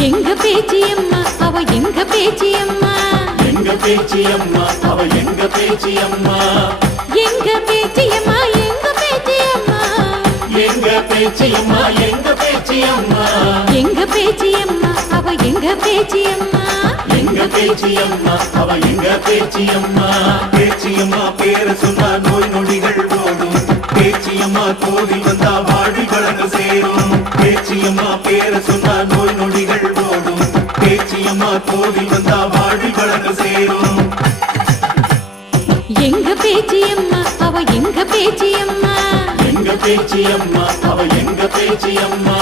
எங்க பேச்சியம்மா அவ எங்க பேச்சியம்மா எங்க பேச்சியம்மா அவ எங்க பேச்சியம்மா எங்க பேச்சியம்மா எங்க பேச்சியம்மா எங்க பேச்சியம்மா எங்க பேச்சியம்மா எங்க பேச்சியம்மா அவ எங்க பேச்சியம்மா எங்க பேச்சியம்மா அவ எங்க பேச்சியம்மா பேச்சியம்மா பேர சொன்னா நோய் நொடிகள் ஓடும் பேச்சியம்மா கோவில் வந்தா வாழ்வி வளங்கள் சேரும் பேச்சியம்மா பேர சொன்னா நோய் நொடிகள் ஓடும் பேச்சியம்மா கோவில் வந்தா வாழ்வி வளங்கள் சேரும் எங்க பேச்சியம்மா அவ எங்க பேச்சியம்மா எங்க பேச்சியம்மா அவ எங்க பேச்சியம்மா